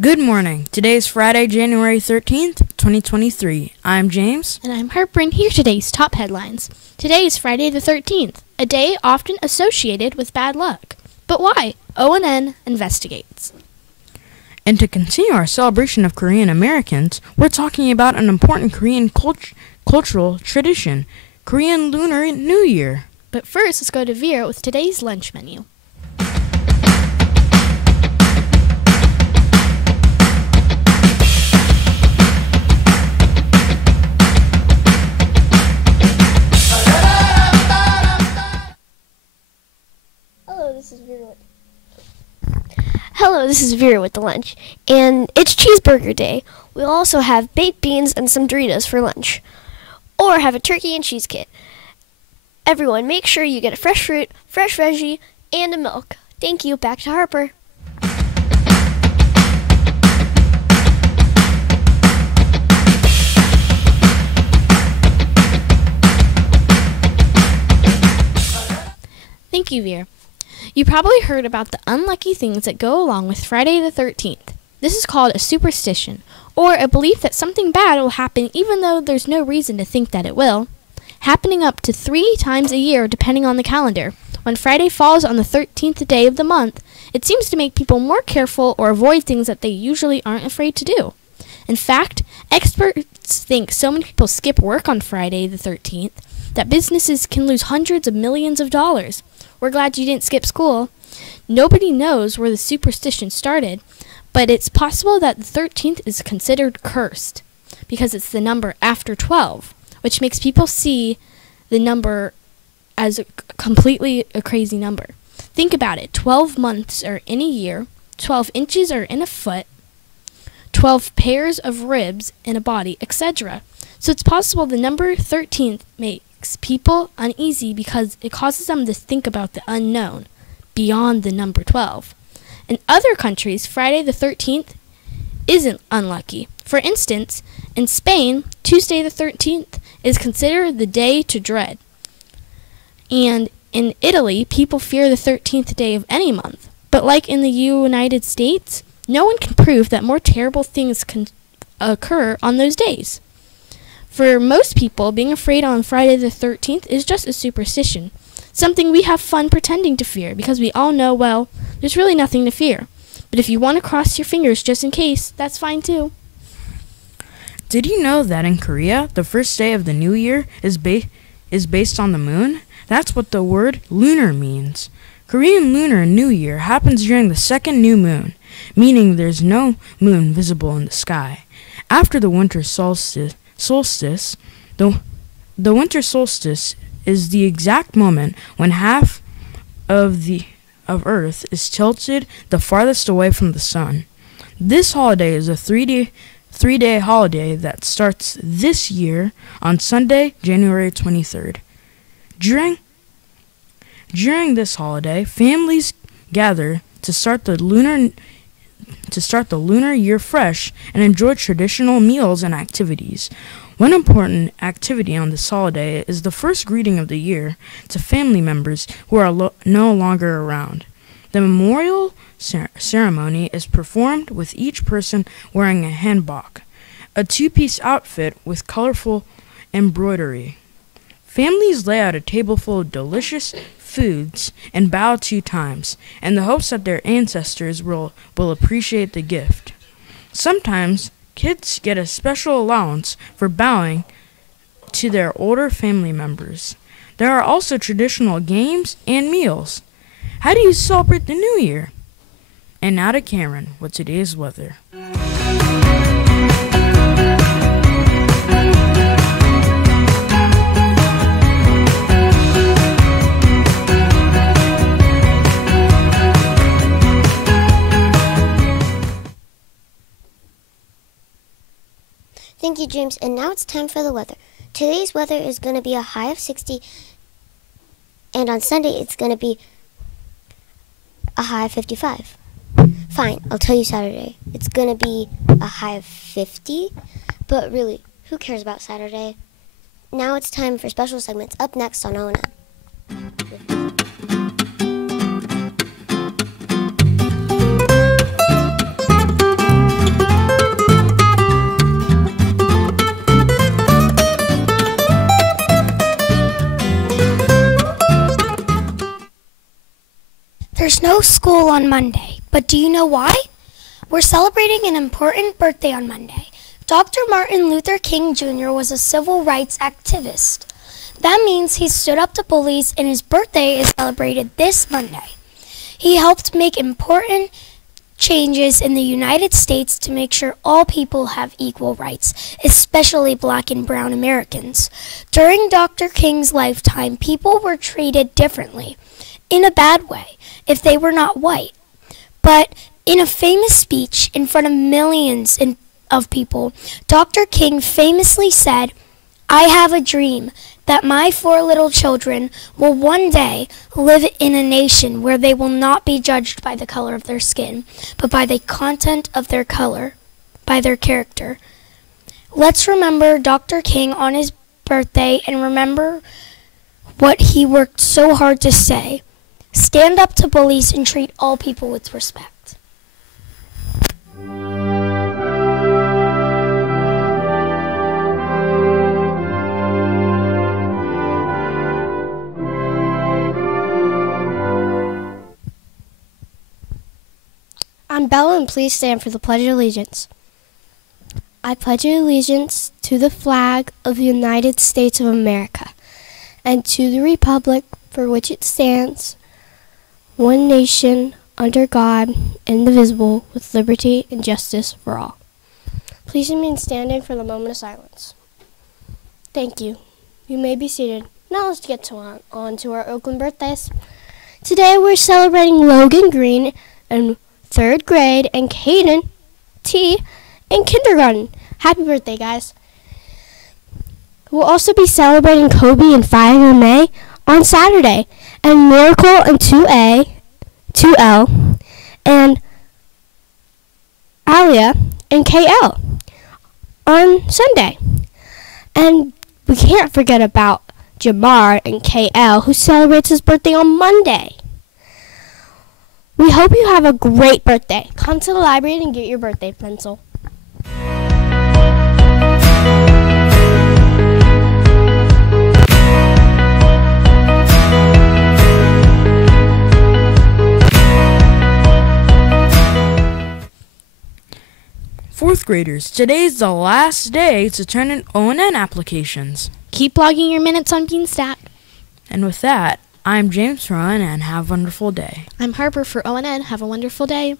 Good morning. Today is Friday, January 13th, 2023. I'm James. And I'm Harper, and here are today's top headlines. Today is Friday the 13th, a day often associated with bad luck. But why? ONN investigates. And to continue our celebration of Korean Americans, we're talking about an important Korean cultural tradition, Korean Lunar New Year. But first, let's go to Vera with today's lunch menu. Hello, this is Vera with the lunch, and it's cheeseburger day. We'll also have baked beans and some Doritos for lunch, or have a turkey and cheese kit. Everyone, make sure you get a fresh fruit, fresh veggie, and a milk. Thank you. Back to Harper. Thank you, Vera. You probably heard about the unlucky things that go along with Friday the 13th. This is called a superstition, or a belief that something bad will happen even though there's no reason to think that it will. Happening up to 3 times a year depending on the calendar. When Friday falls on the 13th day of the month, it seems to make people more careful or avoid things that they usually aren't afraid to do. In fact, experts think so many people skip work on Friday the 13th that businesses can lose hundreds of millions of dollars. We're glad you didn't skip school. Nobody knows where the superstition started, but it's possible that the 13th is considered cursed because it's the number after 12, which makes people see the number as a crazy number. Think about it. 12 months are in a year, 12 inches are in a foot, 12 pairs of ribs in a body, etc. So it's possible the number 13th makes people uneasy because it causes them to think about the unknown beyond the number 12. In other countries, Friday the 13th isn't unlucky. For instance, in Spain, Tuesday the 13th is considered the day to dread. And in Italy, people fear the 13th day of any month. But like in the United States, no one can prove that more terrible things can occur on those days. For most people, being afraid on Friday the 13th is just a superstition, something we have fun pretending to fear because we all know, well, there's really nothing to fear. But if you want to cross your fingers just in case, that's fine too. Did you know that in Korea, the first day of the new year is based on the moon? That's what the word lunar means. Korean Lunar New Year happens during the second new moon, meaning there's no moon visible in the sky. After the winter solstice, the winter solstice is the exact moment when half of Earth is tilted the farthest away from the sun. This holiday is a three-day holiday that starts this year on Sunday, January 23rd. During this holiday, families gather to start the lunar year fresh and enjoy traditional meals and activities. One important activity on this holiday is the first greeting of the year to family members who are no longer around. The memorial ceremony is performed with each person wearing a hanbok, a two-piece outfit with colorful embroidery. Families lay out a table full of delicious foods and bow 2 times, in the hopes that their ancestors will appreciate the gift. Sometimes, kids get a special allowance for bowing to their older family members. There are also traditional games and meals. How do you celebrate the New Year? And now to Cameron with today's weather. Thank you, James. And now it's time for the weather. Today's weather is going to be a high of 60, and on Sunday it's going to be a high of 55. Fine, I'll tell you Saturday. It's going to be a high of 50, but really, who cares about Saturday? Now it's time for special segments up next on ONN. There's no school on Monday, but do you know why? We're celebrating an important birthday on Monday. Dr. Martin Luther King Jr. was a civil rights activist. That means he stood up to bullies, and his birthday is celebrated this Monday. He helped make important changes in the United States to make sure all people have equal rights, especially Black and brown Americans. During Dr. King's lifetime, people were treated differently, in a bad way, if they were not white. But in a famous speech in front of millions of people, Dr. King famously said, "I have a dream that my 4 little children will one day live in a nation where they will not be judged by the color of their skin, but by the content of their color, by their character." Let's remember Dr. King on his birthday and remember what he worked so hard to say. Stand up to bullies and treat all people with respect. I'm Bella, and please stand for the Pledge of Allegiance. I pledge allegiance to the flag of the United States of America and to the republic for which it stands, one nation, under God, indivisible, with liberty and justice for all. Please remain standing for the moment of silence. Thank you. You may be seated. Now let's get on to our Oakland birthdays. Today we're celebrating Logan Green and 3rd grade, and Caden T in kindergarten. Happy birthday, guys. We'll also be celebrating Kobe and 5 May on Saturday, and Miracle and 2L, and Alia and KL on Sunday. And we can't forget about Jamar and KL, who celebrates his birthday on Monday. We hope you have a great birthday. Come to the library and get your birthday pencil. Fourth graders, today's the last day to turn in ONN applications. Keep logging your minutes on Beanstat. And with that, I'm James Rowan, and have a wonderful day. I'm Harper for ONN. Have a wonderful day.